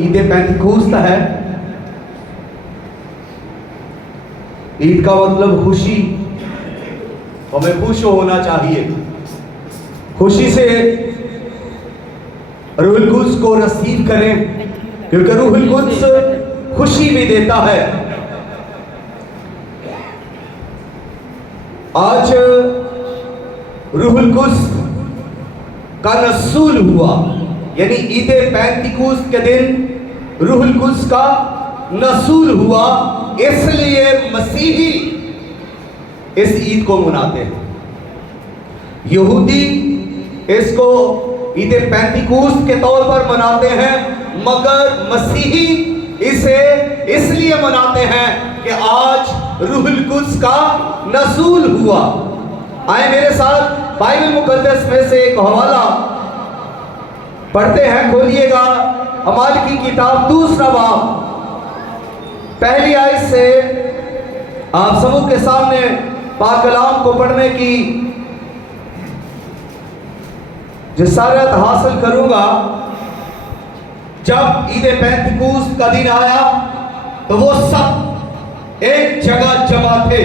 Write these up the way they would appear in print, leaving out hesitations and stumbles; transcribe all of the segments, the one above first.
ईद पेंतिकोस्त है। ईद का मतलब खुशी, हमें खुश होना चाहिए, खुशी से रूहुल कुद्स को रिसीव करें, क्योंकि रूहुल कुद्स खुशी भी देता है। आज रूहुल कुद्स का नसूल हुआ, यानी ईद पेंतिकोस्त के दिन रूहुल कुद्स का नसूल हुआ, इसलिए मसीही इस ईद को मनाते हैं। यहूदी इसको ईद पेंतिकोस्त के तौर पर मनाते हैं, मगर मसीही इसे इसलिए मनाते हैं कि आज रूहुल कुद्स का नसूल हुआ। आए मेरे साथ बाइबल मुकद्दस में से एक हवाला पढ़ते हैं। खोलिएगा अमाल की किताब 2 बाब, पहली आयत से आप समूह के सामने पाक कलाम को पढ़ने की जिसारत हासिल करूंगा। जब ईद पेंतिकोस्त का दिन आया तो वो सब एक जगह जमा थे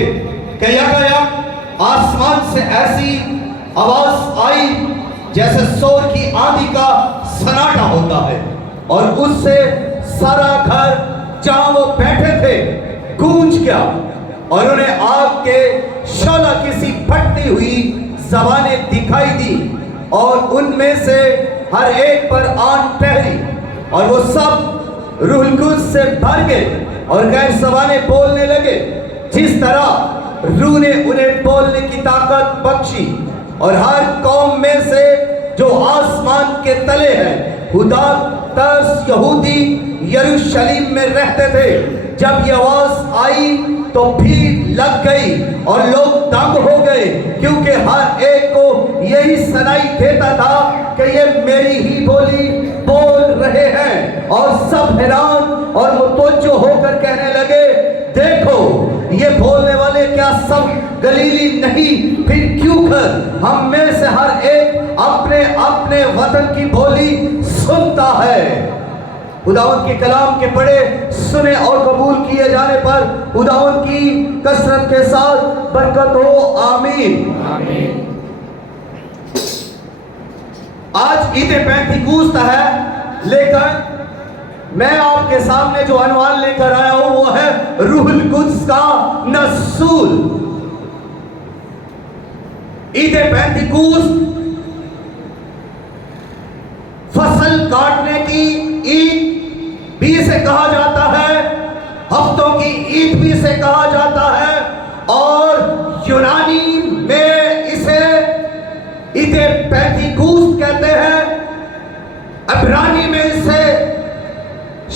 कि यकायक आसमान से ऐसी आवाज आई जैसे शोर की आंधी का सन्नाटा होता है, और उससे सारा घर जहां वो बैठे थे गूंज गया, और उन्हें आग के शोला किसी फटती हुई ज़बानें दिखाई दी, और उनमें से हर एक पर आन ठहरी, और वो सब रूहुल कुद्स से भर गए और गैर ज़बानें बोलने लगे, जिस तरह रूह ने उन्हें बोलने की ताकत बख्शी। और हर कौम में से जो आसमान के तले है, हुदा तर्स यहूदी यरूशलेम में रहते थे, जब ये आवाज आई तो भीड़ लग गई और लोग दंग हो गए, क्योंकि हर एक को यही सुनाई देता था कि ये मेरी ही बोली बोल रहे हैं। और सब हैरान और मुतवज्जो होकर कहने लगे, देखो ये बोलने वाले क्या सब गलीली नहीं? फिर क्यों कर हम में से हर एक अपने अपने वतन की बोली सुनता है। खुदावंद के कलाम के पढ़े, सुने और कबूल किए जाने पर खुदावंद की कसरत के साथ बरकत हो, आमीन। आज ईद पेंतिकोस्त है, लेकिन मैं आपके सामने जो अनवान लेकर आया हूं वो है रूहुल कुद्स का नसूल। ईद पेंतिकोस्त फसल काटने की ईद भी इसे कहा जाता है, हफ्तों की ईद भी इसे कहा जाता है, और यूनानी में इसे ईद पेंतिकोस्त कहते हैं, इब्रानी में इसे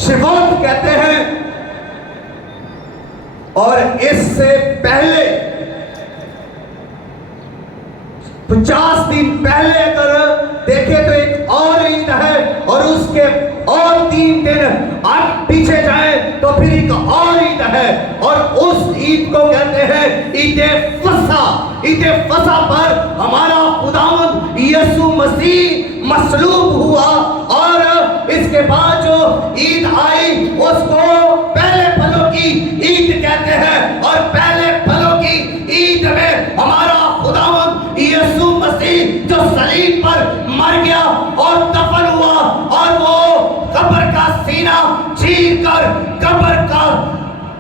शिवोत कहते हैं। और इससे पहले 50 दिन पहले अगर देखें तो एक और ईद है, और उसके और 3 दिन पीछे जाए तो फिर एक और ईद है, और उस ईद को कहते हैं ईद फसा। ईद फसा पर हमारा खुदावंद यीशु मसीह मसलूब हुआ, और इसके बाद जो ईद आई उसको पहले फलों की ईद कहते हैं। और पहले फलों की ईद में हमारा खुदावंद यीशु मसीह जो सलीब पर मर गया और दफन हुआ, और वो कब्र का सीना चीर कर कब्र का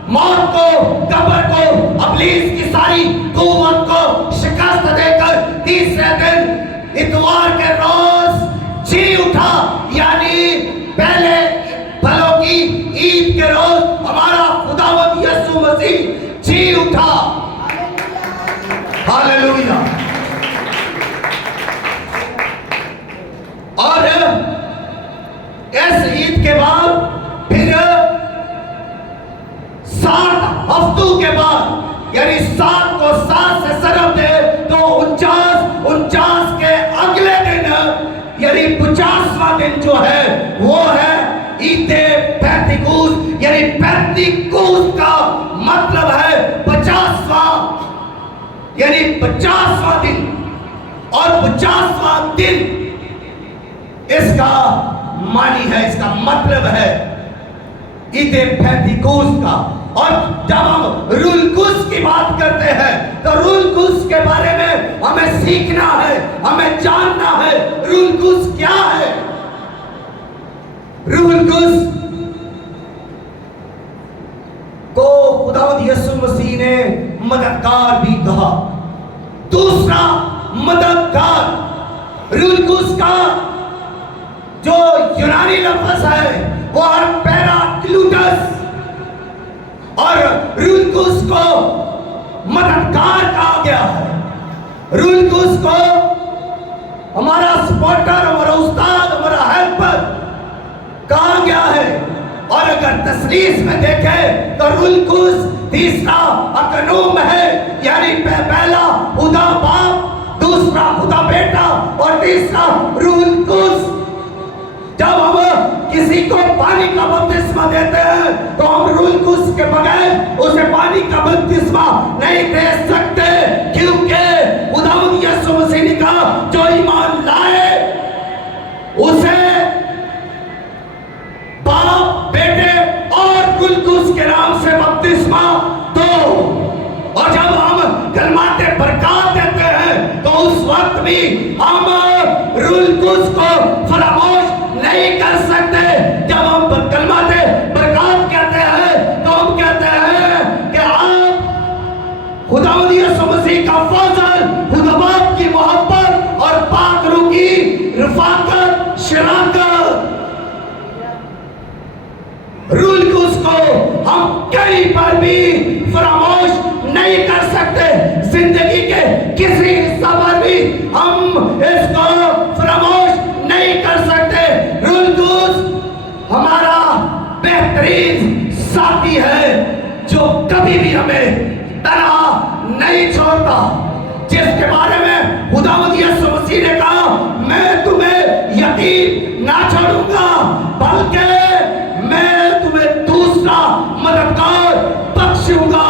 मौत को, कब्र को, इब्लीस की सारी कुव्वत को शिकस्त देकर तीसरे दिन इतवार के रोज जी उठा, यानी पहले फलों की ईद के रोज हमारा खुदावंद यीशु मसीह जी उठा। हालेलुया। और इस ईद के बाद फिर 7 हफ्तों के बाद, यानी 7 को 7 से सरफ दे तो 49 के अगले दिन, यानी 50वां दिन जो है वो है ईद पेंतिकोस्त। यानी पेंतिकोस्त का मतलब है 50वां, यानी 50वां दिन, और 50वां दिन इसका मानी है, इसका मतलब है ईद पेंटिकोस्त का। और जब हम रूल कुस की बात करते हैं तो रूल कुस के बारे में हमें सीखना है, हमें जानना है रूल कुस क्या है। रूल कुस को खुदावंद यीशु मसीह ने मददगार भी कहा। दूसरा मददगार रूल कुस का जो यूनानी लफ्ज है वो पैराक्लूटस, और रूलकुस को मददगार कहा गया है। रूलकुस को हमारा सपोर्टर, हमारा उस्ताद, हमारा हेल्पर कहा गया है। और अगर तस्लीस में देखें तो रूलकुस तीसरा अकनूम है, यानी पहला खुदा बाप, दूसरा खुदा बेटा और तीसरा रूलकुस। जब हम किसी को पानी का बपतिस्मा देते हैं तो हम रूलकुस के बगैर उसे पानी का बपतिस्मा नहीं दे सकते, क्योंकि खुदावंद यीशु मसीह ने कहा जो ईमान लाए उसे बाप, बेटे और रूलकुस के नाम से बपतिस्मा दो। और जब हम कलमाते बरकत देते हैं तो उस वक्त भी हम रूलकुस को फरामोश नहीं कर सकते। जब हम कलमाते बरकत कहते हैं तो हम कहते हैं कि आप खुदावंद यीशु मसीह का फजल, खुदा बाप की मोहब्बत और पाक रूह की रफाकत, शराकत। रूलकुस को हम कहीं पर भी फरामोश नहीं कर सकते। जिंदगी के किसी हिस्सा पर भी हम इसको फरामोश नहीं कर सकते। रूलकुस हमारा बेहतरीन साथी है जो कभी भी हमें तनहा नहीं छोड़ता, जिसके बारे में खुदावंद यीशु मसीह ने कहा मैं तुम्हें यतीम ना छोड़ूंगा, बल्कि मैं तुम्हें दूसरा मददगार बख्शूंगा।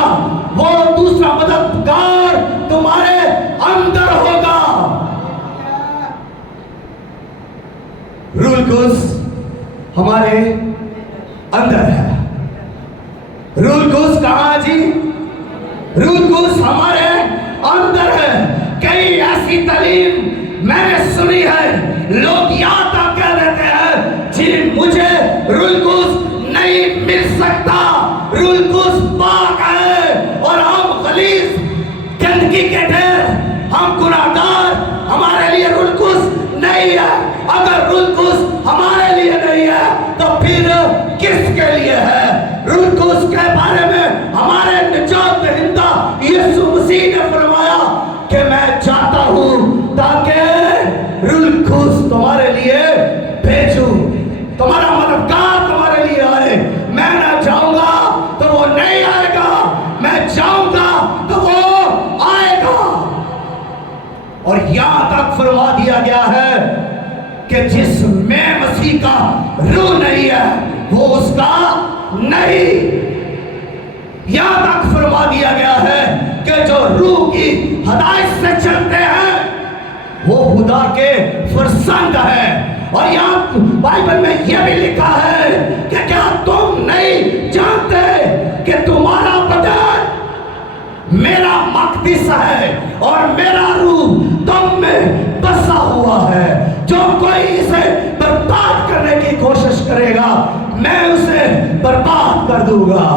वो दूसरा मददगार तुम्हारे अंदर होगा। रूलकुस हमारे अंदर है। रूलकुस कहाँ जी? रूलकुस हमारे अंदर है। कई ऐसी तालीम मैंने सुनी है, लोग यहाँ तक कह देते हैं जी मुझे रूलकुस नहीं मिल सकता, रूलकुस पाक है और हम गलीज गंदगी के ढेर, हम गुनाहगार, हमारे लिए रूलकुस नहीं है। अगर रूलकुस हमारे लिए नहीं है तो फिर किसके लिए है? रूलकुस के बारे में हमारे निजात दहिंदा यीशु मसीह ने फरमाया कि मैं चाहता हूं ताकि रूलकुस तुम्हारे लिए भेजूं, तुम्हारा मददगार तुम्हारे लिए आए। मैं ना जाऊंगा तो वो नहीं आएगा, मैं जाऊंगा तो वो आएगा। और यहां तक फरमा दिया गया है कि जिसमें मसीह का रूह नहीं है वो उसका नहीं। यहां तक फरमा दिया गया है कि जो रूह की हदायत से चलते हैं वो खुदा के फरजंद है। और यहाँ बाइबल में यह भी लिखा है कि क्या तुम नहीं जानते कि तुम्हारा बदन मेरा मक़दिस है और मेरा रूह तुम में बसा हुआ है। जो कोई इसे बर्बाद करने की कोशिश करेगा मैं उसे बर्बाद कर दूंगा।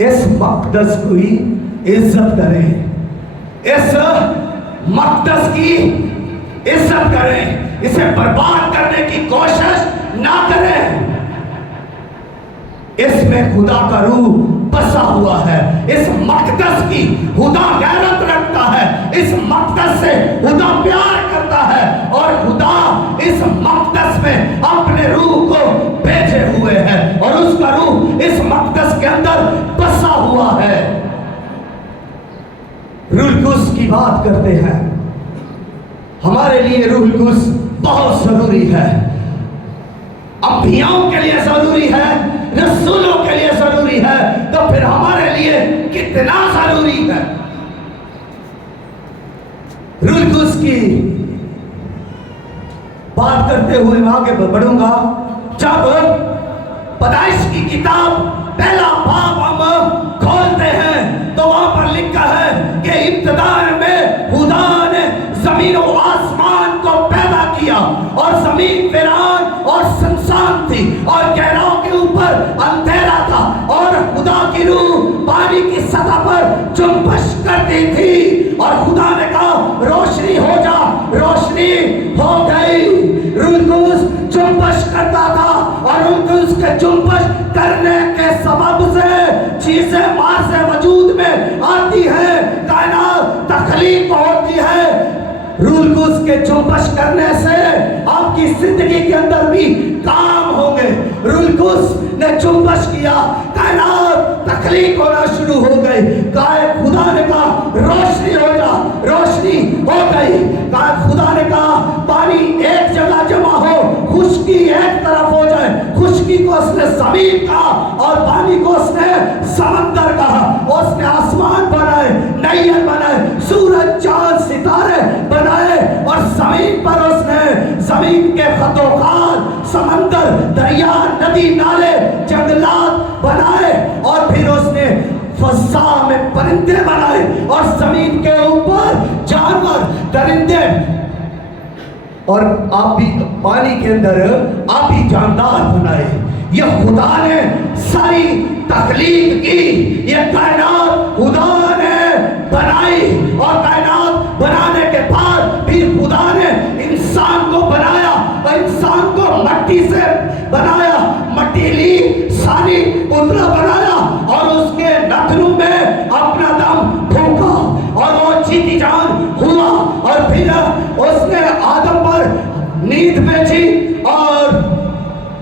इस मक़दस की इज्जत करें, इस मक़दस की इज्जत करें, इसे बर्बाद करने की कोशिश ना करें। इसमें खुदा का रूह बसा हुआ है। इस मक़दस की खुदा गैरत रखता है, इस मक़दस से खुदा प्यार करता है और खुदा इस मक़दस में अपने रूह को भेजे हुए है और उसका रूह इस मक़दस के अंदर बसा हुआ है। रूलकुस की बात करते हैं, हमारे लिए रूलकुस बहुत जरूरी है। अंबियाओं के लिए जरूरी है, रसूलों के लिए जरूरी है, तो फिर हमारे लिए कितना जरूरी है। रूलकुस की بات کرتے ہوئے میں آگے بڑھوں گا. جب پیدائش کی کتاب پہلا باب ہم کھولتے ہیں تو وہاں پر لکھا ہے کہ ابتدا میں خدا نے زمین و آسمان کو پیدا کیا اور زمین ویران اور سنسان تھی اور گہراؤں کے اوپر اندھیرا تھا اور خدا کی روح پانی کی سطح پر جنبش کرتی تھی اور خدا نے کہا روشنی ہو جا، روشنی ہو گئی. روح القدس جنبش کرتا تھا اور روح القدس کے جنبش کرنے کے سبب سے چیزیں ماض وجود میں آتی ہیں، کائنات تخلیق ہوتی ہے. روح القدس کے جنبش کرنے سے آپ کی زندگی کے اندر بھی کام ہوں گے. روح القدس نے جنبش کیا، کائنات تخلیق ہونا شروع ہو گئی. خدا نے کہا روشنی ہو جا، روشنی ہو گئی. خدا نے کہا پانی ایک جگہ جمع ہو، خشکی ایک طرف ہو جائے. خشکی کو اس نے زمین کہا اور پانی کو اس نے سمندر کہا. اس نے آسمان بنائے، نہر بنائے، سورج چاند ستارے بنائے اور زمین پر اس نے زمین کے خط و خال، سمندر، دریا، ندی، نالے، جنگلات بنائے اور پھر اس نے فضا میں پرندے بنائے اور زمین کے اوپر جانور، درندے اور آبی پانی کے اندر آبی جاندار بنائے. یہ خدا نے ساری تخلیق کی، یہ کائنات خدا نے بنائی اور کائنات بنانے کے بعد پھر خدا نے انسان کو بنایا اور انسان کو مٹی سے بنایا. مٹی لی، سانی پتلا بنایا اور اس کے نتنوں میں اپنا دم پھونکا اور وہ جیتی جان ہوا اور پھر اس نے آدم پر نیند بھیجی اور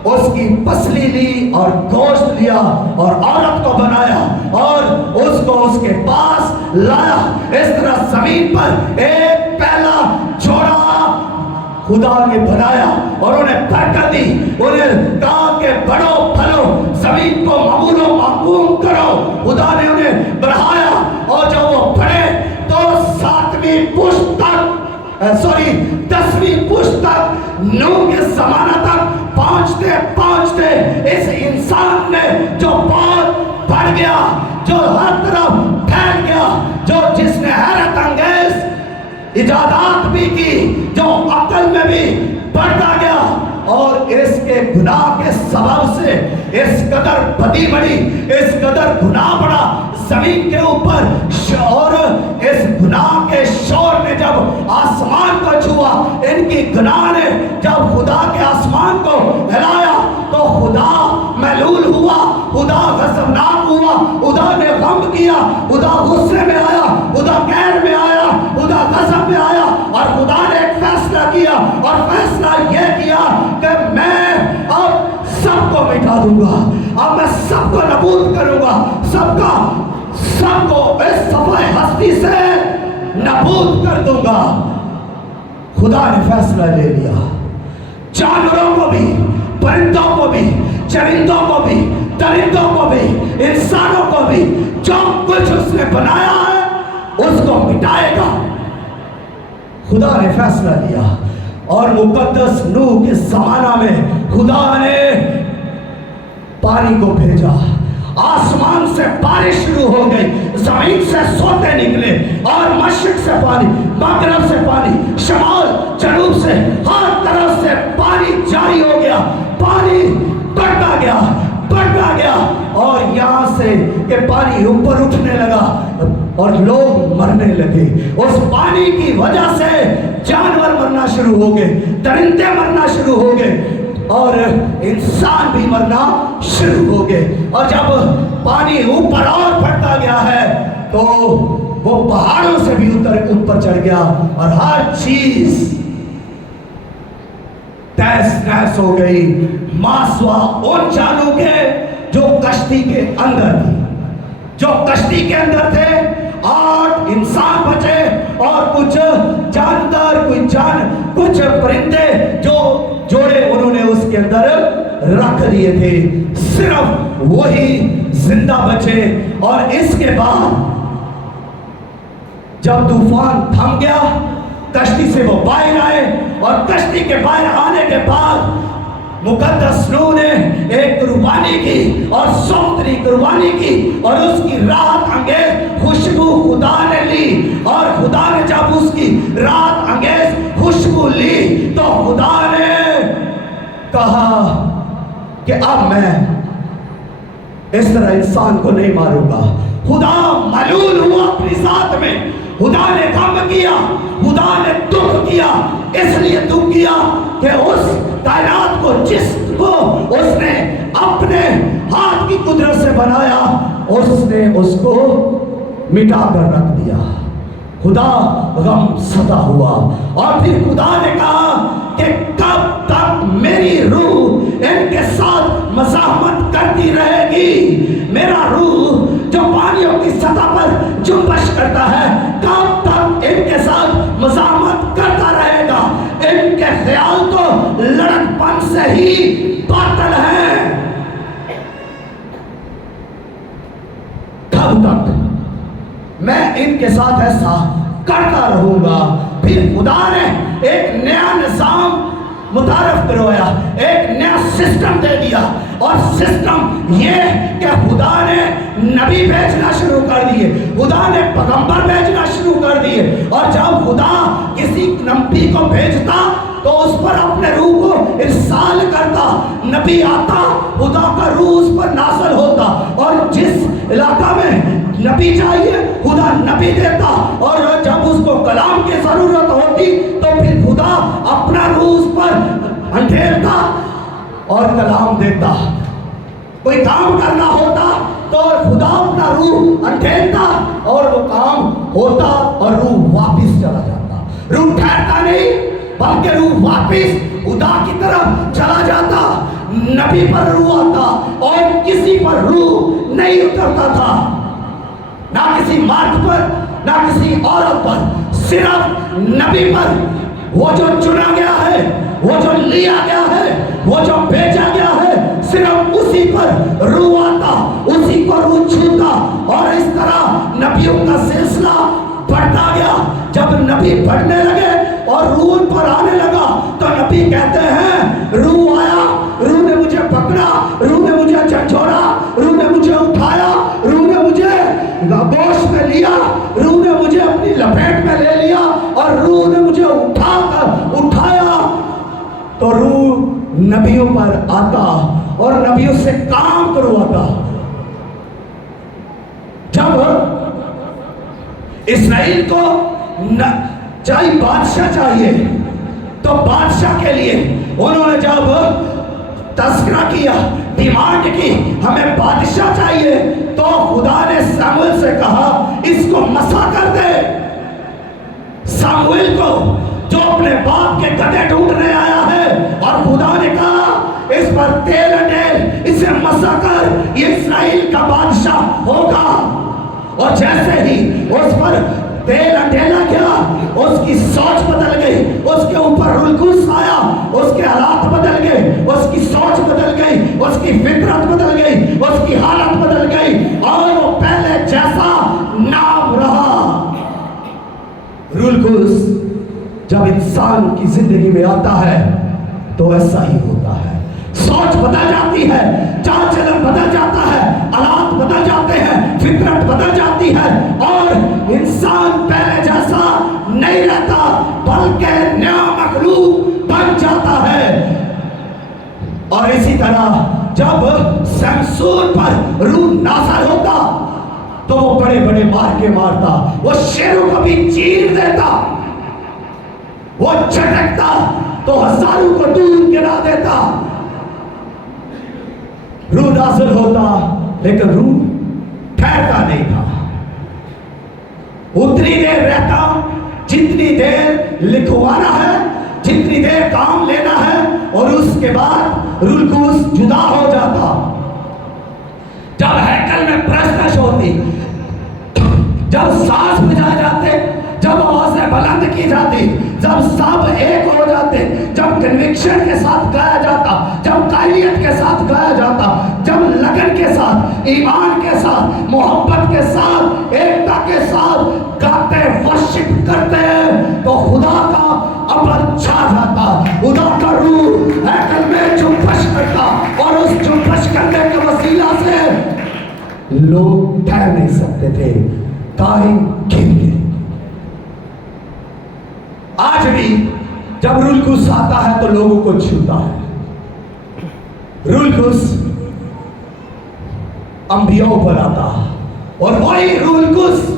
اس کی پسلی لی اور گوشت لیا اور عورت کو بنایا اور اس کو اس کے پاس لایا. اس طرح زمین پر ایک پہلا جوڑا خدا نے بنایا اور انہیں برکت دی. انہیں کہا کہ بڑھو پھلو، زمین کو معمول و معقوم کرو. خدا نے انہیں بڑھایا اور جب وہ بڑھے تو 10ویں پشت تک نوح کے زمانہ تک پہنچتے پہنچتے اس انسان نے جو بہت بڑھ گیا، جو ہر طرف پھیل گیا، جس نے حیرت انگیز ایجادات بھی کی، جو عقل میں بھی بڑھتا گیا اور اس کے گناہ کے سبب سے اس قدر بدی بڑھی، اس قدر گناہ بڑھا زمین کے اوپر. اور اس گناہ کے شور نے جب آسمان کو چھوا، ان کی گناہ نے جب خدا کے آسمان کو ہلایا تو خدا ملول ہوا، خدا غضبناک ہوا، خدا نے غم کیا، خدا غصے میں آیا، خدا قہر میں آیا، خدا غضب میں آیا اور خدا نے ایک فیصلہ کیا اور فیصلہ یہ کیا کہ میں اب سب کو مٹا دوں گا، اب میں سب کو نابود کروں گا، سب کو اس صفحہ ہستی سے نابود کر دوں گا. خدا نے فیصلہ لے لیا. جانوروں کو بھی، پرندوں کو بھی، چرندوں کو بھی، درندوں کو بھی، انسانوں کو بھی، جو کچھ اس نے بنایا ہے اس کو مٹائے گا. خدا نے فیصلہ لیا اور مقدس نوح کے زمانہ میں خدا نے پانی کو بھیجا. آسمان سے بارش شروع ہو گئی، زمین سے سوتے نکلے اور مشرق سے پانی، مغرب سے پانی، شمال جنوب سے ہر طرف سے پانی جاری ہو گیا. پانی بڑھتا گیا، بڑھتا گیا اور یہاں سے کہ پانی اوپر اٹھنے لگا اور لوگ مرنے لگے. اس پانی کی وجہ سے جانور مرنا شروع ہو گئے، درندے مرنا شروع ہو گئے اور انسان بھی مرنا شروع ہو گئے. اور جب پانی اوپر اور بڑھتا گیا ہے تو وہ پہاڑوں سے بھی اوپر چڑھ گیا اور ہر چیز تیس نیس ہو گئی. ماسوا ان جانوں کے جو کشتی کے اندر تھی، جو کشتی کے اندر تھے. 8 انسان بچے اور کچھ جاندار، کچھ پرندے جو جوڑے انہوں نے اس کے اندر رکھ دیے تھے. صرف وہی زندہ بچے. اور اس کے بعد جب طوفان تھم گیا، کشتی سے وہ باہر آئے، اور کشتی کے باہر آنے کے بعد مقدس نوح نے ایک قربانی کی اور سوتری قربانی کی، اور اس کی راحت انگیز خوشبو خدا نے لی، اور خدا نے جب اس کی راحت انگیز خوشبو لی تو خدا نے کہا کہ اب میں اس طرح انسان کو نہیں ماروں گا۔ خدا ملول ہوا اپنی ذات میں، خدا نے غم کیا، خدا نے دکھ کیا، اس لیے دکھ کیا کہ اس کائنات کو جس کو اس نے اپنے ہاتھ کی قدرت سے بنایا، اس نے اس کو مٹا کر رکھ دیا۔ خدا غم زدہ ہوا، اور پھر خدا نے کہا کہ کب تک میری روح ان کے ساتھ مزاحمت کرتی رہے گی؟ میرا روح جو پانیوں کی سطح پر جنبش کرتا ہے، کب تک ان کے ساتھ مزاحمت کرتا رہے گا؟ ان کے خیال تو لڑک پن سے ہی باطل ہیں۔ کب تک میں ان کے ساتھ ایسا کرتا رہوں گا؟ پھر خدا نے ایک نیا نظام متعارف کروایا، ایک نیا سسٹم دے دیا، اور سسٹم یہ کہ خدا نے نبی بھیجنا شروع کر دیے، خدا نے پیغمبر بھیجنا شروع کر دیے، اور جب خدا کسی نبی کو بھیجتا تو اس پر اپنے روح کو ارسال کرتا، نبی آتا، خدا کا روح اس پر نازل ہوتا، اور جس علاقہ میں نبی چاہیے خدا نبی دیتا، اور جب اس کو کلام کی ضرورت ہوتی تو پھر خدا اپنا روح اس پر انڈھیرتا اور کلام دیتا۔ کوئی کام کرنا ہوتا تو خدا اپنا روح انڈھیرتا اور وہ کام ہوتا، اور روح واپس چلا جاتا۔ روح ٹھہرتا نہیں بلکہ روح واپس خدا کی طرف چلا جاتا۔ نبی پر روح آتا اور کسی پر روح نہیں اترتا تھا، نہ کسی مرد پر نہ کسی عورت پر، صرف نبی پر۔ وہ جو چنا گیا ہے، وہ جو لیا گیا ہے، وہ جو بھیجا گیا ہے، صرف اسی پر روح آتا، اسی کو روح چھوتا، اور اس طرح نبیوں کا سلسلہ بڑھتا گیا۔ جب نبی بڑھنے لگے اور روح پر آنے لگا تو نبی کہتے ہیں روح آیا، روح نے مجھے پکڑا، روح نے مجھے جھنجھوڑا، روح نے مجھے اٹھایا، روح نے مجھے گوش میں لیا، روح نے مجھے اپنی لپیٹ میں لے لیا، اور روح نے مجھے اٹھایا۔ تو روح نبیوں پر آتا اور نبیوں سے کام کرواتا۔ جب اسرائیل کو چاہیے بادشاہ چاہیے تو بادشاہ کے لیے انہوں نے جب تذکرہ کیا، ڈیمانڈ کی ہمیں بادشاہ چاہیے، تو خدا نے ساموئیل سے کہا اس کو مسا کر دے۔ ساموئیل کو جو اپنے باپ کے گدھے ڈھونڈنے آیا ہے، اور خدا نے کہا اس پر تیل ڈال، اسے مسا کر، یہ اسرائیل کا بادشاہ ہوگا۔ اور جیسے ہی اس پر تیل ڈالا گیا، اس کی سوچ بدل گئی، اس کے اوپر روح القدس آیا، اس کے حالات بدل گئے، اس کی سوچ بدل گئی، اس کی فطرت بدل گئی، اس کی حالت بدل گئی، اور وہ پہلے جیسا نام رہا۔ روح القدس جب انسان کی زندگی میں آتا ہے تو ایسا ہی ہوتا ہے، سوچ بدل جاتی ہے، چال چلن بدل جاتا ہے، حالات بدل جاتے ہیں، فطرت بدل جاتی ہے، اور انسان پہلے جیسا نہیں رہتا بلکہ نیا مخلوق بن جاتا ہے۔ اور اسی طرح جب سمسون پر روح نازل ہوتا تو وہ بڑے بڑے مارکے مارتا، وہ شیروں کو بھی چیر دیتا، وہ چٹکتا تو ہزاروں کو دور گرا دیتا۔ روح نازل ہوتا لیکن روح ٹھہرتا نہیں تھا، اتنی دیر رہتا جتنی دیر لکھوانا ہے، جتنی دیر کام لینا ہے، اور اس کے بعد روح القدس جدا ہو جاتا۔ جب ہیکل میں پرستش ہوتی، جب ساز بجائے جاتے، جب آوازیں بلند کی جاتی، جب سب ایک ہو جاتے، جب کنوکشن کے ساتھ گایا جاتا، جب قائلیت کے ساتھ گایا جاتا، جب لگن کے ساتھ، ایمان کے ساتھ، محبت کے ساتھ، ایکتا کے ساتھ जाते वर्शिप करते तो खुदा का अमल छा जाता, खुदा का रूह हैकल में जुम्बश करता और उस जुम्बश करने के वसीला से लोग ठहर नहीं सकते थे, काहिन गिर गए। आज भी जब रूल कुद्स आता है तो लोगों को छूता है। रूल कुद्स अंबियाओं पर आता और वही रूल कुद्स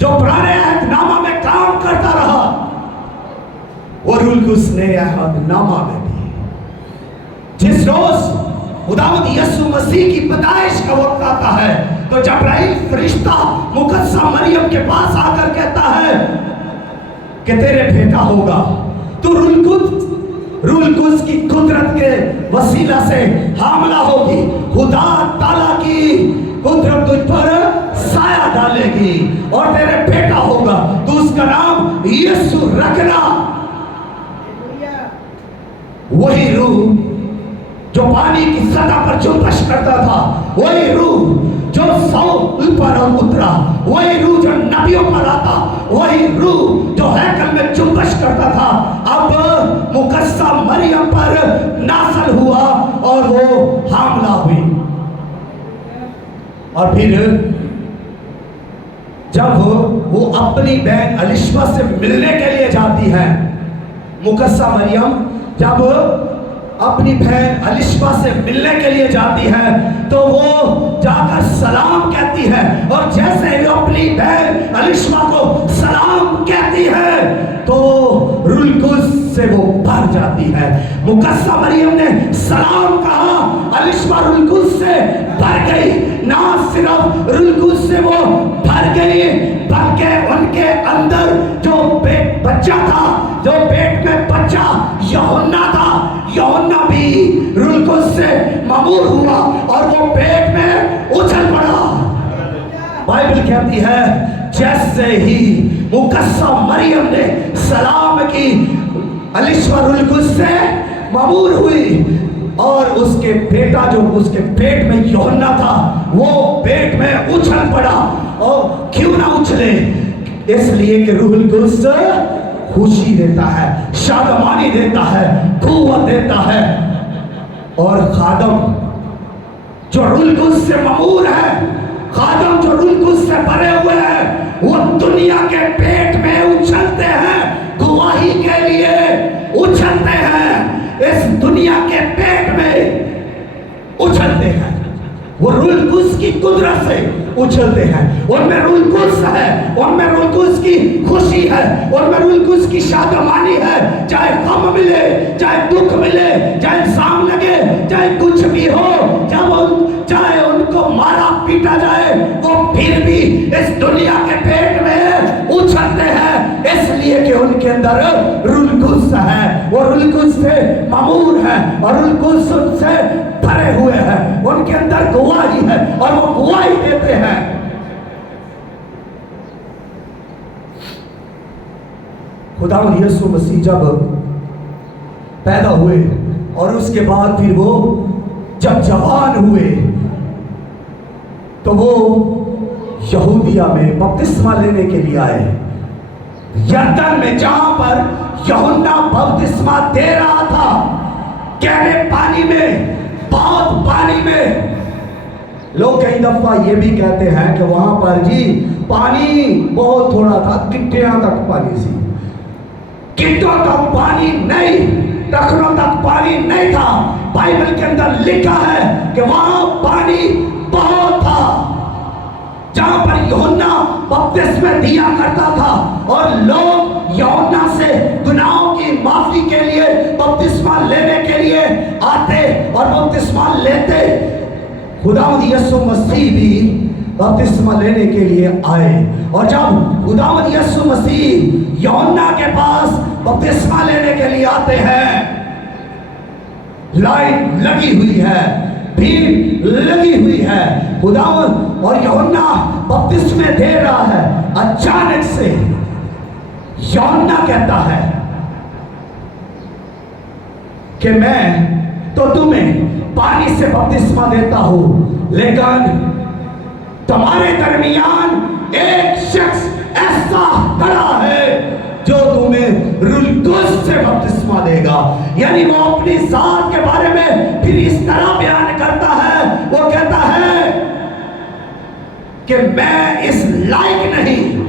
जो पुराने अहदनामा में काम करता रहा, वो रूल कुद्स नए अहदनामा में भी। जिस रोज खुदावंद यीशु मसीह की पैदाइश का वक्त आता है तो जब्राइल फरिश्ता मुकद्दसा मरियम के पास आकर कहता है कि तेरे बेटा होगा, तू रूल कुद्स की कुदरत के वसीला से हामला होगी, खुदा ताला की कुदरत तुझ पर साया डालेगी और तेरे बेटा होगा, तू उसका नाम यीशु रखना। वही रूह जो पानी की सतह पर जुम्बश करता था, वही रूह जो साउल पर उतरा, वही रूह जो नबियों पर आता, वही रूह जो हैकल में जुम्बश करता था, अब मुकद्दसा मरियम पर नाज़िल हुआ और वो हामला हुई। और फिर जब वो अपनी बहन अलिशबा से मिलने के लिए जाती है, मुकद्दसा मरियम जब अपनी बहन अलिशबा से मिलने के लिए जाती है तो वो जाकर सलाम कहती है, और जैसे ही अपनी बहन अलिशबा को सलाम कहती है तो रूल कुद्स से वो भर जाती है। मुकद्दसा मरियम ने सलाम कहा, अलिशबा रूल कुद्स से भर गई। ना सिर्फ रूल कुद्स से वो भर गई बल्कि उनके अंदर जो बच्चा था, जो पेट में बच्चा यूहन्ना था, यूहन्ना भी रूल कुद्स से ममूर हुआ और वो पेट में उछल पड़ा। बाइबल कहती है जैसे ही मुकद्दसा मरियम ने सलाम की, अलिशबा रूल कुद्स से ममूर हुई और उसके बेटा जो उसके पेट में यूहन्ना था वो पेट में उछल पड़ा। और क्यों ना उछले? इसलिए कि रूहुल कुद्स खुशी देता है, शादमानी देता है, कुव्वत देता है। और खादम जो रूहुल कुद्स से ममूर है, खादम जो रूहुल कुद्स से भरे हुए हैं, वो दुनिया के पेट में उछलते हैं, गवाही के लिए उछलते हैं, इस दुनिया के पेट में उछलते हैं। वो रूहुल कुद्स की कुदरत से उछलते हैं, उनमें रूहुल कुद्स है, उनमें रूहुल कुद्स की खुशी है, उनमें रूहुल कुद्स की शादमानी है। चाहे गम मिले, चाहे दुख मिले, चाहे इल्जाम लगे, चाहे कुछ भी हो, चाहे उनको मारा पीटा जाए, वो फिर भी इस दुनिया के पेट में उछलते हैं, इसलिए कि उनके अंदर रूहुल कुद्स है, वो रूहुल कुद्स से ममूर है और रूहुल कुद्स से भरे हुए हैं, उनके अंदर गवाही है और वो गवाही देते हैं। खुदावंद यीशु मसीह जब पैदा हुए और उसके बाद फिर वो जब जवान हुए तो वो यहूदिया में बपतिस्मा लेने के लिए आए, यरदन में, जहां पर यूहन्ना बपतिस्मा दे रहा था, गहरे पानी में, बहुत पानी में। लोग कई दफा ये भी कहते हैं कि वहां पर जी पानी बहुत थोड़ा था, गिट्टियां तक पानी थी, गिट्टों तक पानी नहीं, टखनों तक पानी नहीं था। बाइबल के अंदर लिखा है कि वहां पानी बहुत था, जहां पर यूहन्ना बपतिस्मा दिया करता था और लोग यूहन्ना से गुनाहों की माफी के लिए बपतिस्मा लेने के लिए आते और बपतिस्मा लेते। खुदावंद यीशु मसीह भी बपतिस्मा लेने के लिए आए और जब खुदावंद यीशु मसीह यूहन्ना के पास बपतिस्मा लेने के लिए आते हैं, लाइन लगी हुई है, भीड़ लगी हुई है, खुदावंद और यूहन्ना बपतिस्मे दे रहा है। अचानक से यूहन्ना कहता है कि मैं तो तुम्हें पानी से बपतिस्मा देता हूं, लेकिन तुम्हारे दरमियान ایک شخص ایسا کھڑا ہے جو تمہیں روح القدس سے بپتسمہ دے گا. یعنی وہ اپنی ذات کے بارے میں پھر اس طرح بیان کرتا ہے, وہ کہتا ہے کہ میں اس لائق نہیں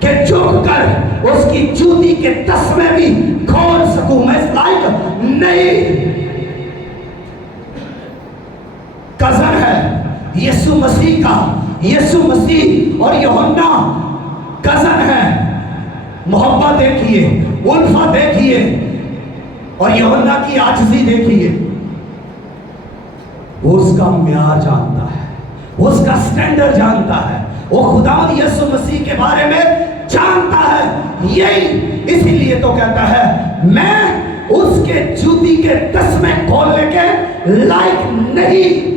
کہ جھک کر اس کی جوتی کے تسمے بھی کھول سکوں, میں اس لائق نہیں. کزن ہے یسوع مسیح کا, یسوع مسیح اور یوحنا کزن ہے. محبت دیکھیے, الفت دیکھیے, اور یوحنا کی عاجزی دیکھیے. وہ اس کا معیار جانتا ہے, وہ اس کا سٹینڈرڈ جانتا ہے, وہ خداوند یسوع مسیح کے بارے میں جانتا ہے. یہی اسی لیے تو کہتا ہے میں اس کے جوتی کے تسمے کھولنے کے لائق نہیں.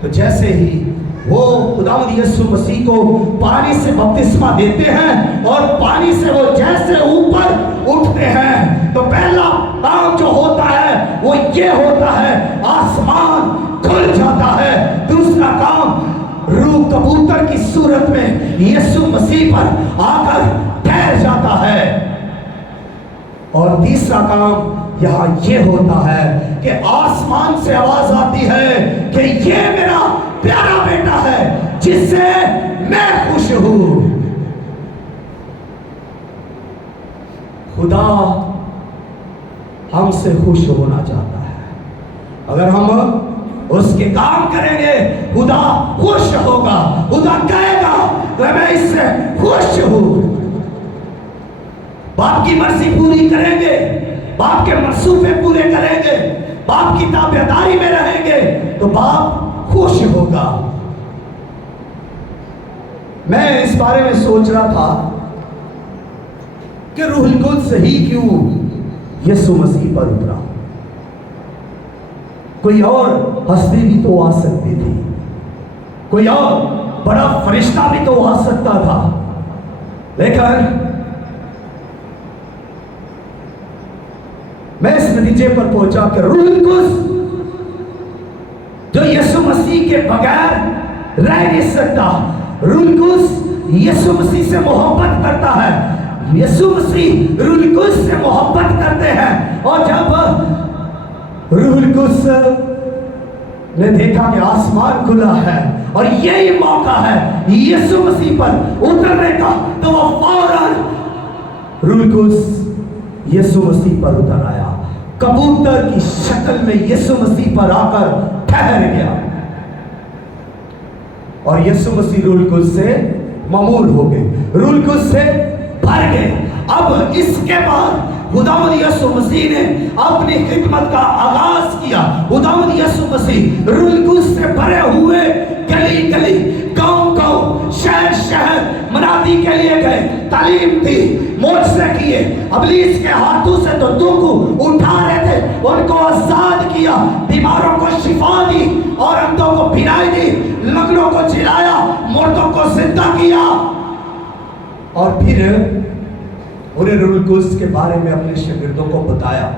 تو جیسے ہی وہ خداوند یسوع مسیح کو پانی سے بپتسمہ دیتے ہیں اور پانی سے وہ جیسے اوپر اٹھتے ہیں, تو پہلا کام جو ہوتا ہے وہ یہ ہوتا ہے آسمان کھل جاتا ہے. دوسرا کام روح کبوتر کی صورت میں یسوع مسیح پر آ کر ٹھہر جاتا ہے. اور تیسرا کام یہاں یہ ہوتا ہے کہ آسمان سے آواز آتی ہے کہ یہ میرا پیارا بیٹا ہے جس سے میں خوش ہوں. خدا ہم سے خوش ہونا چاہتا ہے. اگر ہم اس کے کام کریں گے خدا خوش ہوگا. خدا کہے گا کہ میں اس سے خوش ہوں. باپ کی مرضی پوری کریں گے, باپ کے منصوبے پورے کریں گے, باپ کی تابعداری میں رہیں گے تو باپ خوش ہوگا. میں اس بارے میں سوچ رہا تھا کہ روح القدس ہی کیوں یسوع مسیح پر اترا. کوئی اور ہستی بھی تو آ سکتی تھی, کوئی اور بڑا فرشتہ بھی تو آ سکتا تھا, لیکن میں اس نتیجے پر پہنچا کہ روح القدس جو یسوع مسیح کے بغیر رہ نہیں سکتا. روح القدس یسوع مسیح سے محبت کرتا ہے, یسوع مسیح روح القدس سے محبت کرتے ہیں. اور جب روح القدس نے دیکھا کہ آسمان کھلا ہے اور یہی موقع ہے یسوع مسیح پر اترنے کا, تو وہ فوراً روح القدس یسوع مسیح پر اتر آیا, کبوتر کی شکل میں یسوع مسیح پر آ کر ٹھہر گیا اور یسوع مسیح روح القدس سے ممور ہو گئے, روح القدس سے بھر گئے. اب اس کے بعد خداوند یسوع مسیح نے اپنی خدمت کا آغاز کیا. خداوند یسوع مسیح روح القدس سے بھرے ہوئے گلی گلی, گاؤں گاؤں, شہر شہر منادی کے لیے گئے, تعلیم دی, معجزے کیے. ابلیس کے ہاتھوں سے تو دکھ اٹھا رہے تھے, ان کو آزاد کیا, بیماروں کو شفا دی اور اندھوں کو بینائی دی, لنگڑوں کو جلایا, مردوں کو زندہ کیا. اور پھر انہیں روح القدس کے بارے میں اپنے شاگردوں کو بتایا.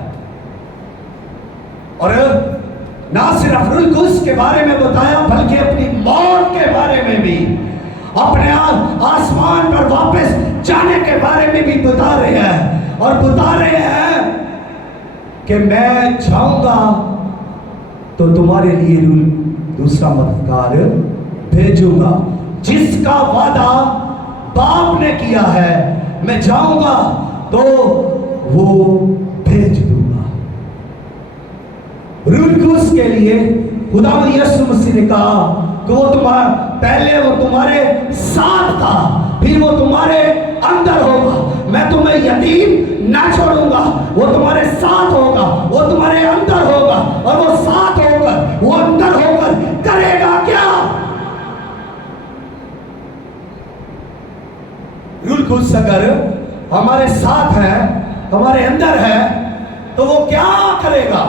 اور نہ صرف روح القدس کے بارے میں بتایا بلکہ اپنی موت کے بارے میں بھی, اپنے آسمان پر واپس جانے کے بارے میں بھی بتا رہے ہیں. اور بتا رہے ہیں کہ میں جاؤں گا تو تمہارے لیے دوسرا مددگار بھیجوں گا, جس کا وعدہ باپ نے کیا ہے. میں جاؤں گا تو وہ بھیج دوں گا. روح القدس کے لیے خداوند یسوع مسیح نے کہا کہ وہ پہلے وہ تمہارے ساتھ تھا, پھر وہ تمہارے اندر ہوگا. میں تمہیں یتیم نہ چھوڑوں گا, وہ تمہارے ساتھ ہوگا, وہ تمہارے اندر ہوگا. اور وہ ساتھ ہو کر, وہ اندر ہو کر کرے گا کیا؟ روح القدس اگر ہمارے ساتھ ہے, ہمارے اندر ہے, تو وہ کیا کرے گا؟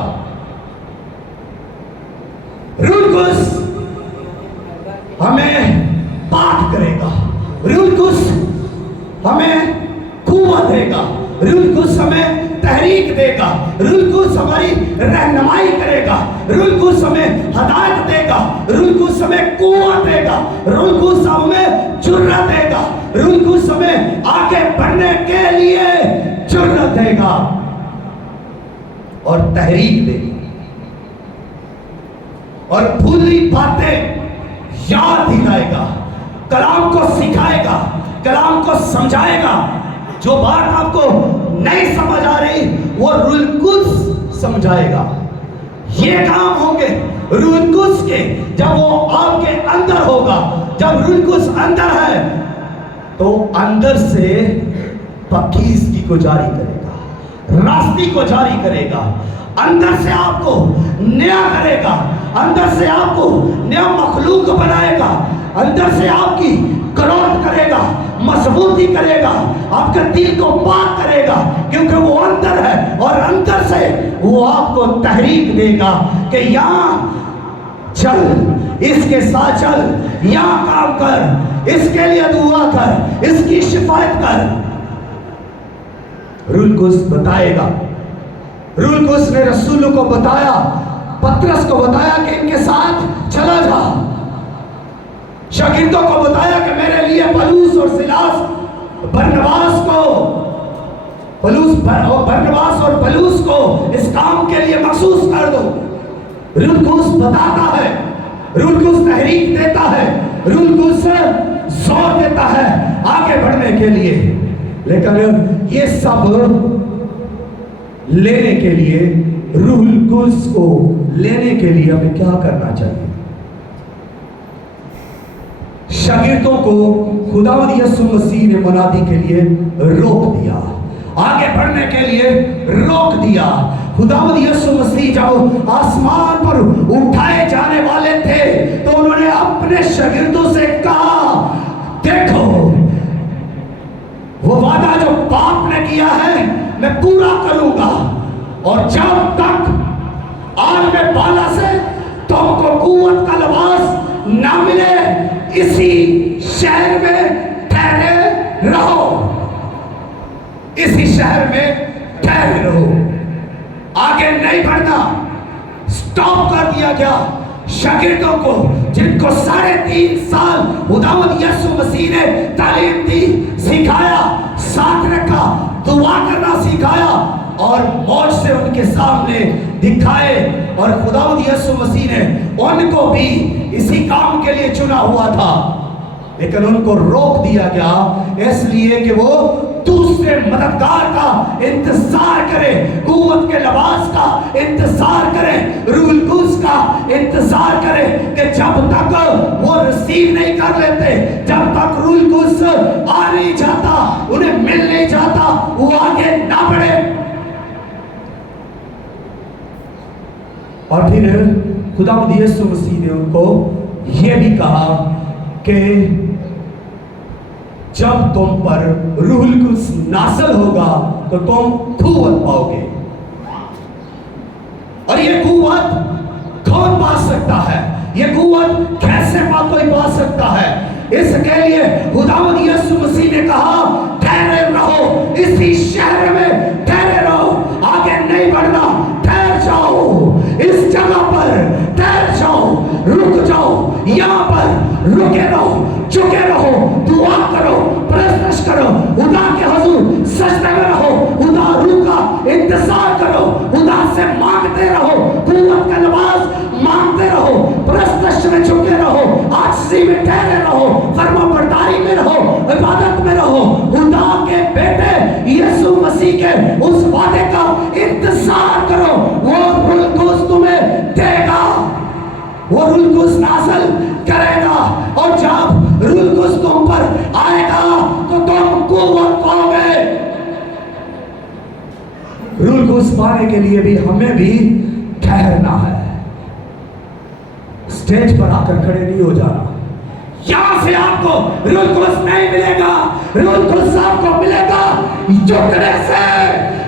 روح القدس ہمیں پاک کرے گا, روح القدس ہمیں قوت دے گا, روح القدس ہمیں تحریک دے گا، روح القدس ہماری رہنمائی کرے گا، روح القدس ہمیں ہدایت دے گا، روح القدس ہمیں قوت دے گا، روح القدس ہمیں جرأت دے گا، روح القدس ہمیں آگے بڑھنے کے لیے جرأت دے گا اور تحریک دے گا اور بھولی باتیں یاد دلائے گا، کلام کو سکھائے گا، کلام کو سمجھائے گا۔ جو بات آپ کو نہیں سمجھ آ رہی وہ روح القدس سمجھائے گا۔ یہ کام ہوں گے روح القدس کے جب وہ آپ کے اندر ہوگا۔ جب روح القدس اندر ہے تو اندر سے پاکیزگی کو جاری کرے گا، راستی کو جاری کرے گا، اندر سے آپ کو نیا کرے گا، اندر سے آپ کو نیا مخلوق بنائے گا، اندر سے آپ کی گروتھ کرے گا، مضبوطی کرے گا، آپ کے دل کو پاک کرے گا، کیونکہ وہ اندر ہے اور اندر سے وہ آپ کو تحریک دے گا کہ یہاں چل، اس کے ساتھ چل، یہاں کام کر، اس کے لیے دعا کر، اس کی شفاعت کر۔ روح القدس بتائے گا۔ روح القدس نے رسولوں کو بتایا، پترس کو بتایا کہ ان کے ساتھ چلا جا، شاگردوں کو بتایا کہ میرے لیے پولس اور سیلاس برنباس اور پولس کو اس کام کے لیے مخصوص کر دو۔ روح القدس بتاتا ہے، روح القدس تحریک دیتا ہے، روح القدس زور دیتا ہے آگے بڑھنے کے لیے۔ لیکن یہ سب لینے کے لیے، روح القدس کو لینے کے لیے ہمیں کیا کرنا چاہیے؟ شاگردوں کو خداوند یسوع مسیح نے منادی کے لیے روک دیا، آگے بڑھنے کے لیے روک دیا۔ خداوند یسوع مسیح جب آسمان پر اٹھائے جانے والے تھے تو انہوں نے اپنے شاگردوں سے کہا، دیکھو وہ وعدہ جو باپ نے کیا ہے میں پورا کروں گا، اور جب تک عالم بالا سے تم کو قوت کا لباس نہ ملے اسی شہر میں ٹھہرے رہو، اسی شہر میں ٹھہرے رہو، آگے نہیں بڑھنا۔ سٹاپ کر دیا گیا شاگردوں کو، جن کو 3.5 سال خداوند یسوع مسیح نے تعلیم دی، سکھایا، ساتھ رکھا، دعا کرنا سکھایا اور موج سے ان کے سامنے دکھائے، اور خداوند یسوع مسیح نے ان کو بھی اسی کام کے لیے چنا ہوا تھا، لیکن ان کو روک دیا گیا اس لیے کہ وہ دوسرے مددگار کا انتظار کرے، قوت کے لباس کا انتظار کرے، روح القدس کا انتظار کرے، کہ جب تک وہ ریسیو نہیں کر لیتے، جب تک روح القدس آ نہیں جاتا، انہیں مل نہیں جاتا، وہ آگے نہ بڑھے۔ اور پھر خداوند یسوع مسیح نے ان کو یہ بھی کہا کہ جب تم پر روح القدس نازل ہوگا تو تم قوت پاؤ گے، اور یہ قوت کون پا سکتا ہے؟ یہ قوت کیسے کوئی پا سکتا ہے؟ اس کے لیے خداوند یسوع مسیح نے کہا ٹھہرے رہو، اسی شہر میں ٹھہرے رہو، آگے نہیں بڑھنا، ٹھہر جاؤ، اس جگہ پر ٹھہر جاؤ، رک جاؤ، یہاں پر رکے رہو، چکے رہو، دعا کرو، پرستش کرو، خدا کے حضور سجدے میں رہو، خدا روح کا انتظار کرو، خدا سے مانگتے رہو، قوت کا لباس مانگتے رہو، پرستش میں چکے رہو، عاجزی میں ٹھہرے رہو، فرما برداری میں رہو، عبادت میں رہو، خدا کے بیٹے یسوع مسیح کے اس وعدے کا انتظار کرو، وہ روح القدس تمہیں دے گا، وہ روح القدس نازل کرے گا، اور جب روح القدس تم پر آئے گا تو تم قوت پاؤ گے۔ روح القدس پانے کے لیے بھی ہمیں بھی ٹھہرنا ہے، سٹیج پر آ کر کھڑے نہیں ہو جانا۔ یہاں سے آپ کو روح القدس نہیں ملے گا، روح القدس آپ کو ملے گا جھکنے سے،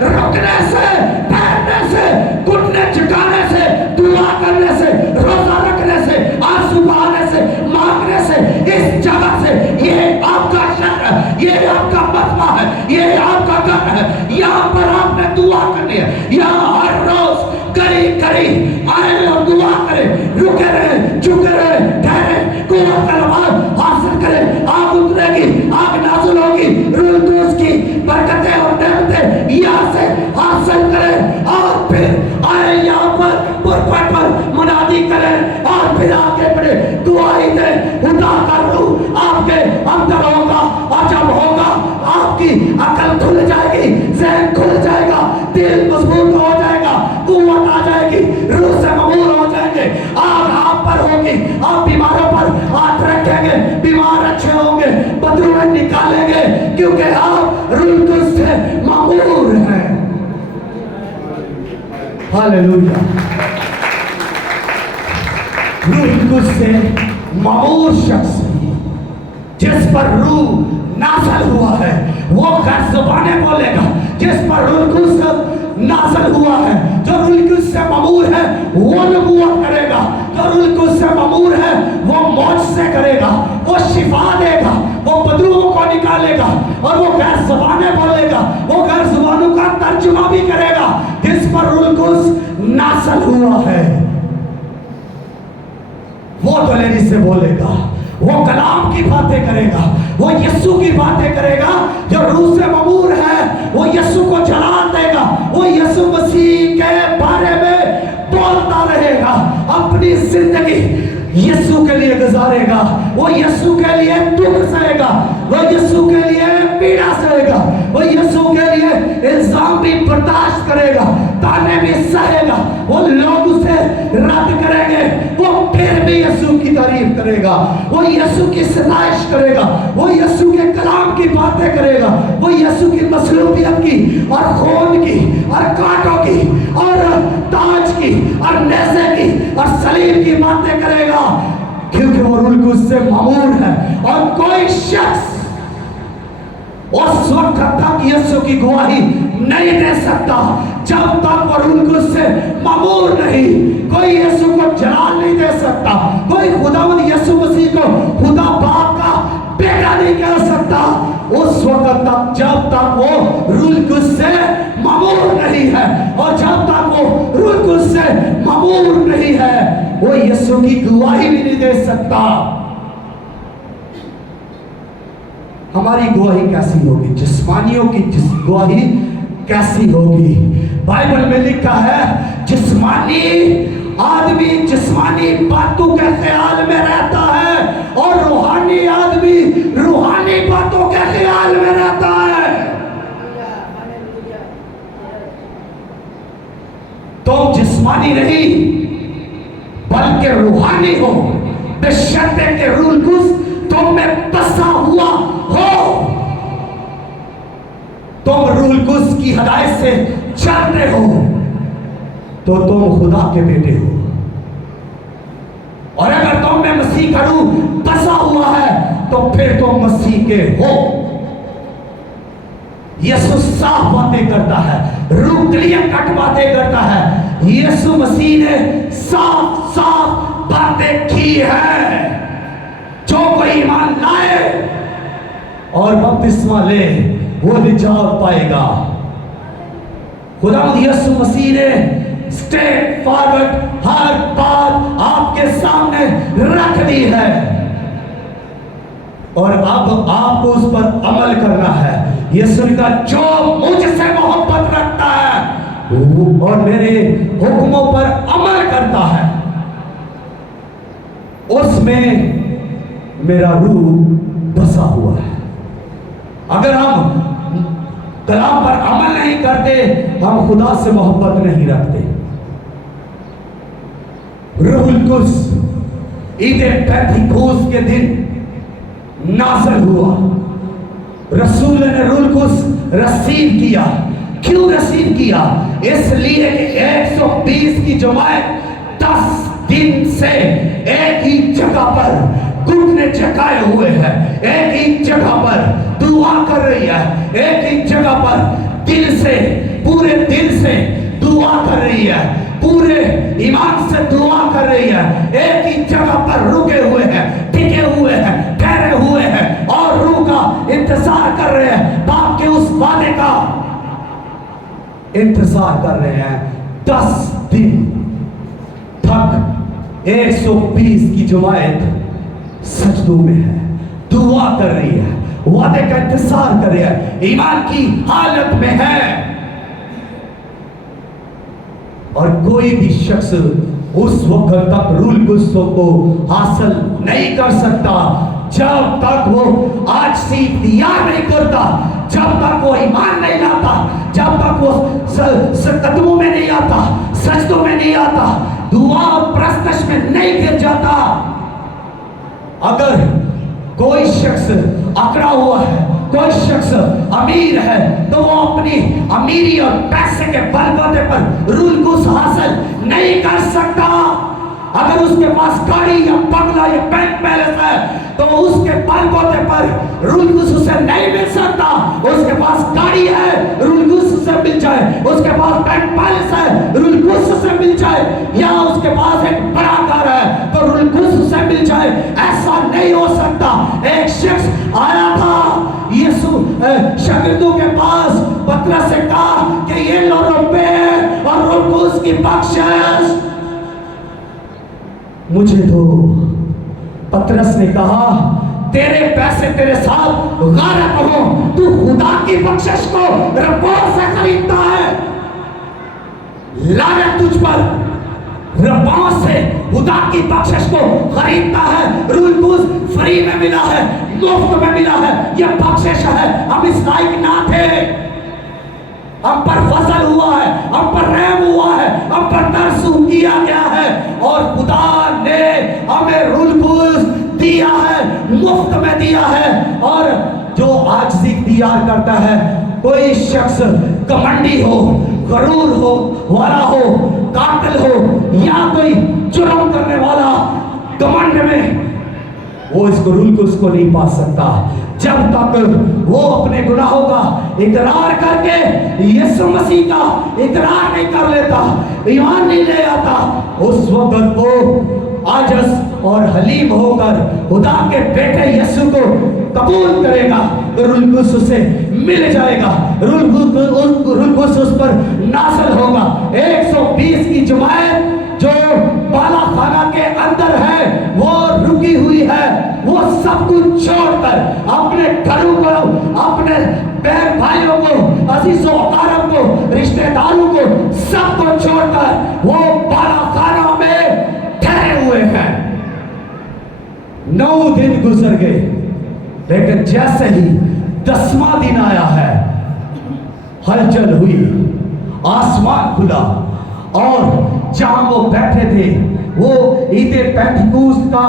رکنے سے، ٹھہرنے سے، گھٹنے جھکانے سے، دعا کرنے سے، روزہ رکھنے سے، آنسو بہانے سے، مانگنے سے، اس جگہ سے۔ یہ آپ کا شہر ہے، یہ آپ کا مجمع ہے، یہ آپ کا گھر ہے، یہاں پر آپ نے دعا हालेलुया। रूह कुछ से ममूर शख्स जिस पर रूह नाज़िल हुआ है वो गैर ज़ुबाने बोलेगा। जिस पर रूह कुछ नाज़िल हुआ है, जो रूह कुछ से ममूर है वो नबूवत करेगा। जो रूह कुछ से ममूर है वो मौजज़े करेगा, वो शिफा देगा, वो बदरूहों को निकालेगा और वो गैर ज़ुबाने बोलेगा, वो गैर ज़ुबानों का तर्जुमा भी करेगा। जिस पर रूह कुछ नाज़िल हुआ है वो दलेरी से बोलेगा, वो कलाम की बातें करेगा, वो यीशु की बातें करेगा। जो रूह से ममूर है वो यीशु को जलाल देगा, वो यीशु मसीह के बारे में बोलता रहेगा, अपनी जिंदगी यीशु के लिए गुजारेगा, वो यीशु के लिए दुख सहेगा, वो यीशु के लिए पीड़ा सहेगा, वो यीशु के लिए इल्जाम भी बर्दाश्त करेगा, ताने भी सहेगा। वो लोग उसे रद्द करेंगे, वो फिर भी यीशु की तारीफ करेगा, वो यीशु की सताइश करेगा, वो यीशु के कलाम की बातें करेगा, वो यीशु की मसलूबियत की और खून की और कांटों की और ताज की और नेज़े की और सलीब की बातें करेगा, क्योंकि वो रूह कुछ से ममूर है। और कोई शख्स उस वक्त तक यीशु की गवाही नहीं दे सकता जब तक वो रूह कुछ से ममूर नहीं। कोई यीशु को जलाल नहीं दे सकता, कोई खुदावंद यीशु मसीह को खुदा बाप का बेटा नहीं कह सकता उस वक्त तक जब तक वो रूह कुछ से ममूर नहीं है। और जब तक वो रूह कुछ से ममूर नहीं है वो यीशु की गवाही भी नहीं दे सकता। हमारी गवाही कैसी होगी? जिस्मानियों की गवाही कैसी होगी? बाइबल में लिखा है जिस्मानी आदमी जिस्मानी बातों के ख्याल में रहता है और रूहानी आदमी रूहानी बातों के ख्याल में रहता है। तुम जिस्मानी नहीं बल्कि रूहानी हो, बशर्ते के रूह कुछ तुम में बसा हुआ हो। तुम रूह कुछ की हदायत से चलते हो तो तुम खुदा के बेटे हो। और अगर तुम में मसीह का रूह बसा हुआ है तो फिर तुम मसीह के हो। यीशु साफ बातें करता है, रूह क्लियर कट बातें करता है। यीशु मसीह ने साफ साफ बातें की है। जो कोई ईमान लाए और बपतिस्मा ले वो निजात पाएगा। खुदावंद यीशु मसीह ने स्ट्रेट फॉरवर्ड हर बात आपके सामने रख दी है और अब आपको उस पर अमल करना है। यीशु ने कहा जो मुझसे मोहब्बत रखता है और मेरे हुक्मों पर अमल करता है उसमें मेरा रूह बसा हुआ है। अगर हम कलाम पर अमल नहीं करते हम खुदा से मोहब्बत नहीं रखते। रूहुल कुद्स ईद पेंतिकोस्त के दिन नाज़िल हुआ। रसूल ने रूहुल कुद्स रिसीव किया। क्यों रिसीव किया? इसलिए कि 120 की जमात 10 दिन से एक ही जगह पर घुटने झुकाए हुए हैं, एक ही जगह पर दुआ कर रही है, एक ही जगह पर दिल से पूरे दिल से दुआ कर रही है, पूरे ईमान से दुआ कर रही है, एक ही जगह पर रुके हुए हैं, टिके हुए हैं, ठहरे हुए हैं और रूह का इंतजार कर रहे हैं, बाप के उस वादे का इंतजार कर रहे हैं। 10 दिन तक 120 की जमात सजदों में है, दुआ कर रही है, वादे का इंतजार कर रही है, ईमान की हालत में है। और कोई भी शख्स उस वक्त तक रूहुल कुद्स को हासिल नहीं कर सकता जब तक वो आज से इख्तियार नहीं करता, जब तक वो ईमान नहीं लाता, जब तक वो कदमों में नहीं आता, सजदों में नहीं आता, दुआ और प्रस्तश में नहीं गिर जाता। अगर कोई शख्स अकड़ा हुआ है कोई शख्स अमीर है तो वो अपनी अमीरी और पैसे के बलबूते पर रूल कुछ हासिल नहीं कर सकता। अगर उसके पास गाड़ी या बंगला या बैंक बैलेंस है तो उसके बलबूते पर रूल कुछ उसे नहीं मिल सकता। उसके पास गाड़ी है रूल कुछ उसे मिल जाए, उसके पास बैंक बैलेंस है रूल कुछ उसे मिल जाए, या उसके पास एक बड़ा घर है तो रूल कुछ उसे मिल जाए, ऐसा नहीं हो सकता। एक शख्स आया था यीशु शागिर्दों के पास, पतरस से कहा कि ये लो रुपए और रूल कुछ की बख्शिश मुझे दो। पतरस ने कहा तेरे पैसे तेरे साथ गारत हो, तू खुदा की बख्शिश को रब्बों से खरीदता है। लानत तुझ पर, रब्बों से खुदा की बख्शिश को खरीदता है। रूल कुछ फ्री में मिला है, मुफ्त में मिला है, यह बख्शिश है। हम इस लायक ना थे, हम पर फजल हुआ है, हम पर रहम हुआ है, हम पर तरस किया गया है और खुदा ने हमें रूल कुछ दिया है, मुफ्त में दिया है। और जो आजिज़ी इख्तियार करता है, कोई शख्स कमंडी हो, गरूर हो वाला हो, कातिल हो या कोई जुर्म करने वाला, कमंड में वो इसको रूल को उसको नहीं पा सकता जब तक वो अपने गुनाहों का इकरार करके यीशु मसीह का इकरार नहीं कर लेता, ईमान नहीं ले आता। उस वक्त वो आजज और हलीम होकर खुदा के बेटे यीशु को कबूल करेगा तो रूल कुछ उसे मिल जाएगा, रूल कुछ उस पर नाज़िल होगा। 120 की जमात जो बाला खाना के अंदर है वो रुकी हुई है, वो सब कुछ छोड़कर अपने घरों को, अपने बहन भाइयों को, अजीजों अकारब को, रिश्तेदारों को, सबको छोड़कर वो बाला खाना में ठहरे हुए हैं। 9 दिन गुजर गए, लेकिन जैसे ही 10वां दिन आया है, हलचल हुई, आसमान खुला और जहां वो बैठे थे वो ईदे पेंटिकूस्ट का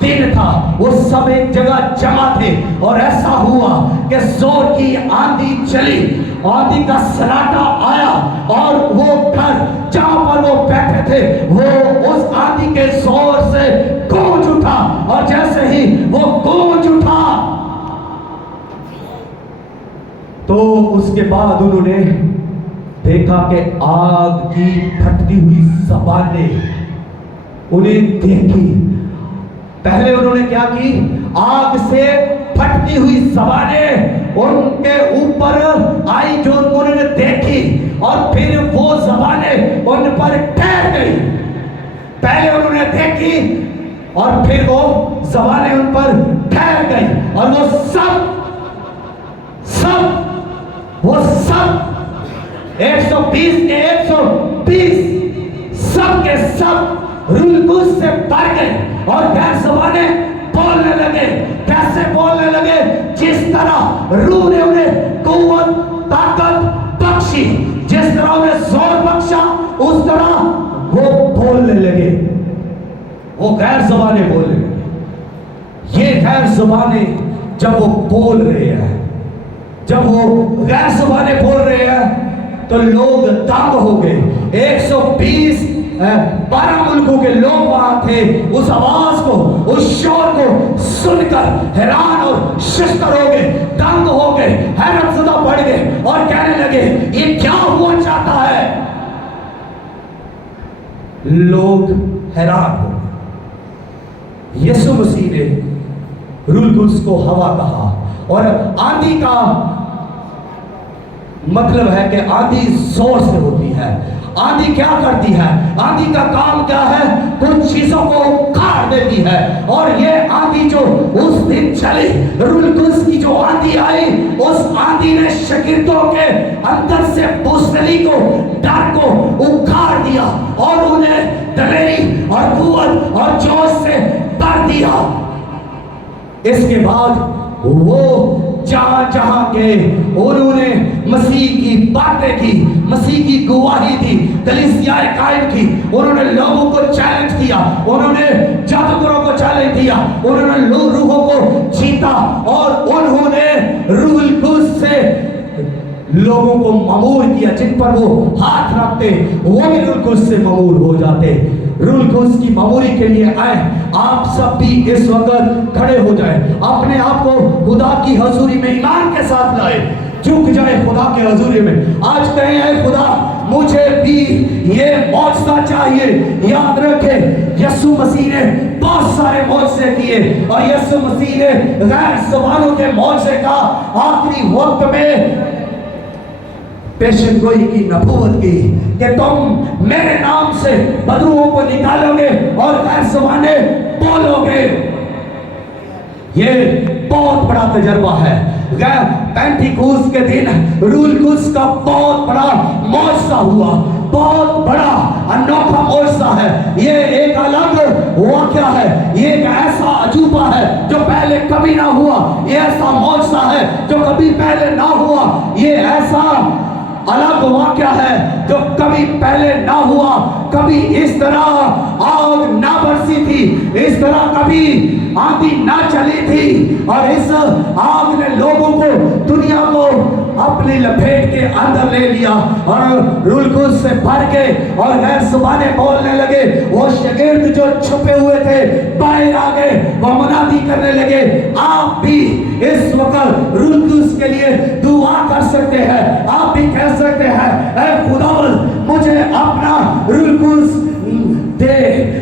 दिन था, वो सब एक जगह जमा थे। और ऐसा हुआ कि जोर की आंधी चली, आंधी का सन्नाटा आया और वो घर जहां पर वो बैठे थे वो उस आंधी के जोर से गूंज उठा। और जैसे ही वो गूंज उठा तो उसके बाद उन्होंने देखा कि आग की फटती हुई ज़बानें उन्हें देखी। पहले उन्होंने क्या की, आग से फटती हुई ज़बानें उनके ऊपर आई जो उन्होंने देखी, और फिर वो ज़बानें उन पर ठहर गई। पहले उन्होंने देखी और फिर वो ज़बानें उन पर ठहर गई और वो सब 120 के 120 सब के सब रूल कुछ से भर गए और गैर ज़बानें बोलने लगे। कैसे बोलने लगे? जिस तरह रूह ने उन्हें कुव्वत ताकत बख्शी, जिस तरह उन्हें जोर बख्शा, उस तरह वो बोलने लगे, वो गैर ज़बानें बोलने लगे। ये गैर ज़बानें जब वो बोल रहे हैं, जब वो गैर ज़बानें बोल रहे हैं तो लोग दंग हो गए। 120 12 मुल्कों के लोग वहां थे। उस आवाज को, उस शोर को सुनकर हैरान और शिश्तर हो गए, दंग हो गए, हैरतज़दा पड़ गए और कहने लगे ये क्या हुआ चाहता है। लोग हैरान हो गए। यीशु मसीह ने रूल कुद्स को हवा कहा, और आंधी का मतलब है कि आंधी जोर से होती है। आंधी क्या करती है? आंधी का काम क्या है? कुछ चीजों को उखाड़ देती है। और ये आंधी जो उस दिन चली, रूल कुद्स की जो आंधी आई, उस आंधी ने शागिर्दों के अंदर से बुज़दिली को, डर को उखाड़ दिया और उन्हें दलेरी और कुव्वत और जोश से भर दिया। इसके बाद वो जहां जहां गए उन्होंने मसीह की बातें की, मसीह की गवाही दी, कलीसियाएं कायम की, उन्होंने लोगों को चैलेंज किया, उन्होंने जादूगरों को चैलेंज किया, उन्होंने रूहों को जीता और उन्होंने रूहुल कुद्स से लोगों को ममूर किया। जिन पर वो हाथ रखते वो भी रूहुल कुद्स से ममूर हो जाते। रूहुल कुद्स की ममूरी के लिए आए आप सब भी इस वक्त खड़े हो जाए, अपने आप को खुदा की हजूरी में ईमान के साथ लाए, झुक जाए खुदा के हजूरी में। आज कहें है खुदा मुझे भी ये मौजज़ा चाहिए। याद रखे यीशु मसीह ने बहुत सारे मौजज़े किए और यीशु मसीह ने गैर ज़बानों के मौजज़े का आखिरी वक्त में पेशन गोई की नबूवत की कि तुम मेरे नाम से बदरूहों को निकालोगे और गैर ज़बानें बोलोगे। ये बहुत बड़ा तजर्बा है। पेंटिकोस्त के दिन रूहुल कुद्स का बहुत बड़ा मौजज़ा हुआ, बहुत बड़ा अनोखा मौजज़ा है। ये एक अलग वाक़या है, ये एक ऐसा अजूबा है जो पहले कभी ना हुआ, ये ऐसा मौजज़ा है जो कभी पहले ना हुआ, ये ऐसा अलग वाक़या है जो कभी पहले ना हुआ। कभी इस तरह आग ना बरसी थी, इस तरह कभी आंधी ना चली थी और इस आग ने लोगों को, दुनिया को अपनी लपेट के अंदर ले लिया और रूहुल कुद्स से भर के और गैर ज़बानें बोलने लगे। वो शागिर्द जो छुपे हुए थे बाहर आ गए, वो मुनादी करने लगे। आप भी इस वक्त रूहुल कुद्स के लिए दुआ कर सकते हैं, आप भी कह सकते हैं ऐ खुदावंद मुझे अपना रूहुल कुद्स दे,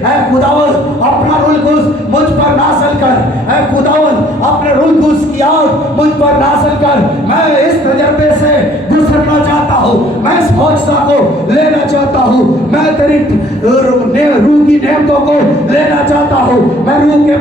ऐ खुदावंद अपना रूहुल कुद्स मुझ पर नाज़िल कर, ऐ खुदावंद अपने रूहुल कुद्स की आग मुझ पर नाज़िल कर। मैं इस तजर्बे से गुजरना चाहता हूँ, मैं इस मौजज़ा को लेना चाहता हूँ, मैं तेरी रूह की नेमतों को लेना चाहता हूँ, मैं रूह के